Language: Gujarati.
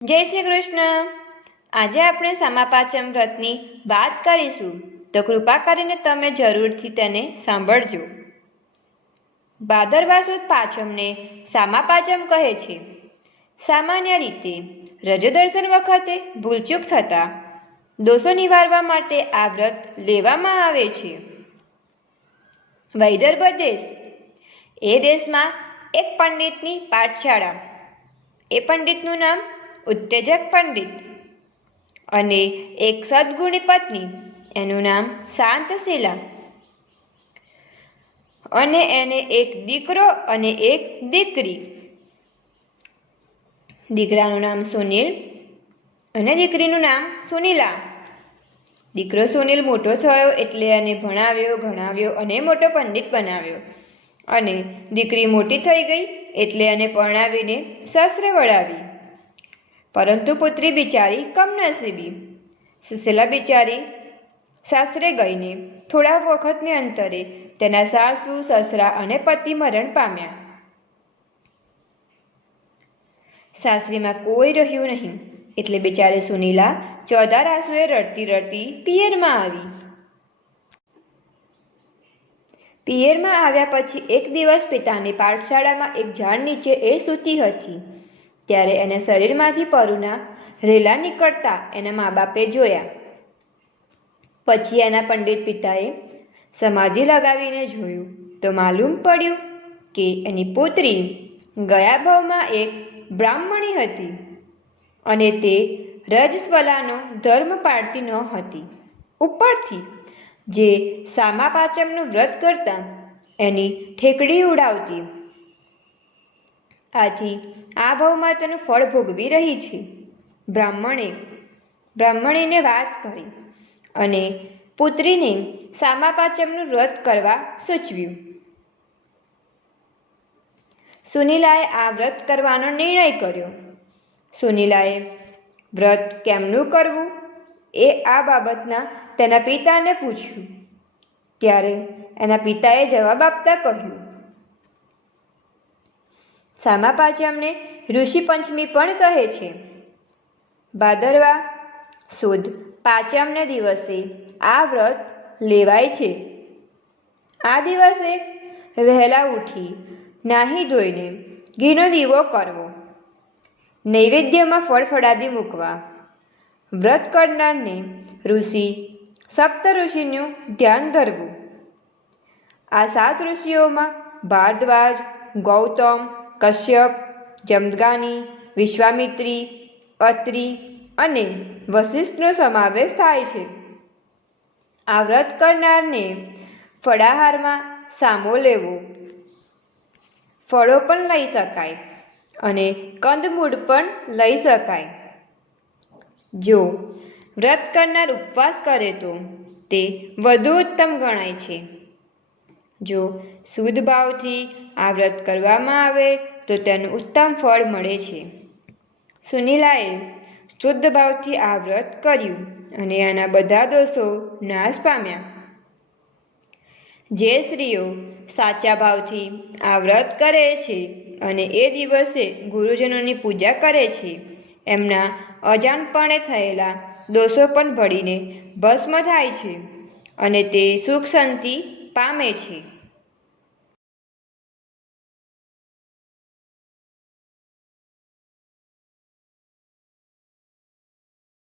જય શ્રી કૃષ્ણ। આજે આપણે સામાપાચમ વ્રતની વાત કરીશું, તો કૃપા કરીને તમે જરૂરથી તેને સાંભળજો। ભાદરવા સુદ પાંચમને સામાપાચમ કહે છે। સામાન્ય રીતે રજદર્શન વખતે ભૂલચૂક થતાં દોષો નિવારવા માટે આ વ્રત લેવામાં આવે છે। વૈદર્ભ દેશ એ દેશમાં એક પંડિતની પાઠશાળા, એ પંડિતનું નામ ઉત્તેજક પંડિત, અને એક સદગુણી પત્ની, એનું નામ શાંતશીલા, અને એને એક દીકરો અને એક દીકરી। દીકરાનું નામ સુનિલ અને દીકરીનું નામ સુનીલા। દીકરો સુનિલ મોટો થયો એટલે એને ભણાવ્યો, ગણાવ્યો અને મોટો પંડિત બનાવ્યો, અને દીકરી મોટી થઈ ગઈ એટલે એને પરણાવીને સાસરે વળાવી। પરંતુ પુત્રી બિચારી કમનસીબી। સુશીલા બિચારી સાસરે ગઈને થોડા વખતને અંતરે તેના સાસુ, સસરા અને પતિ મરણ પામ્યા। સાસરીમાં કોઈ રહ્યું નહીં એટલે બિચારી સુનીલા ચોધાર આંસુએ રડતી રડતી પિયરમાં આવી। પિયરમાં આવ્યા પછી એક દિવસ પિતાની પાઠશાળામાં એક ઝાડ નીચે એ સૂતી હતી, ત્યારે એને શરીરમાંથી પરુના રેલા નીકળતા એના મા બાપે જોયા। પછી એના પંડિત પિતાએ સમાધિ લગાવીને જોયું તો માલુમ પડ્યું કે એની પુત્રી ગયા ભાવમાં એક બ્રાહ્મણી હતી, અને તે રજસ્વલાનો ધર્મ પાળતી નહોતી। ઉપરથી જે સામાપાચમનું વ્રત કરતા એની ઠેકડી ઉડાવતી। આથી આ ભાવમાં તેનું ફળ ભોગવી રહી છે। બ્રાહ્મણીને વાત કરી અને પુત્રીને સામાપાચમનું વ્રત કરવા સૂચવ્યું। સુનીલાએ આ વ્રત કરવાનો નિર્ણય કર્યો। સુનીલાએ વ્રત કેમનું કરવું એ આ બાબતના તેના પિતાને પૂછ્યું, ત્યારે એના પિતાએ જવાબ આપતા કહ્યું, સામાપાચમને ઋષિ પંચમી પણ કહે છે। ભાદરવા સુદ પાંચમને દિવસે આ વ્રત લેવાય છે। આ દિવસે વહેલા ઉઠી નાહી ધોઈને ઘીનો દીવો કરવો, નૈવેદ્યમાં ફળફળાદી મૂકવા, વ્રત કરનારને સપ્ત ઋષિનું ધ્યાન ધરવું। આ 7 ઋષિઓમાં ભારદ્વાજ, ગૌતમ, કશ્યપ, જમદગ્નિ, વિશ્વામિત્રી, અત્રિ અને વશિષ્ઠનો સમાવેશ થાય છે। આ વ્રત કરનારને ફળાહારમાં સામો લેવો, ફળો પણ લઈ શકાય અને કંદમૂળ પણ લઈ શકાય। જો વ્રત કરનાર ઉપવાસ કરે તો તે વધુ ઉત્તમ ગણાય છે। જો શુદ્ધ ભાવથી આ વ્રત કરવામાં આવે તો તેનું ઉત્તમ ફળ મળે છે। સુનીલાએ શુદ્ધ ભાવથી આ વ્રત કર્યું અને આના બધા દોષો નાશ પામ્યા। જે સ્ત્રીઓ સાચા ભાવથી આ વ્રત કરે છે અને એ દિવસે ગુરુજનોની પૂજા કરે છે, એમના અજાણપણે થયેલા દોષો પણ ભળીને ભસ્મ થાય છે અને તે સુખ શાંતિ પામે છે।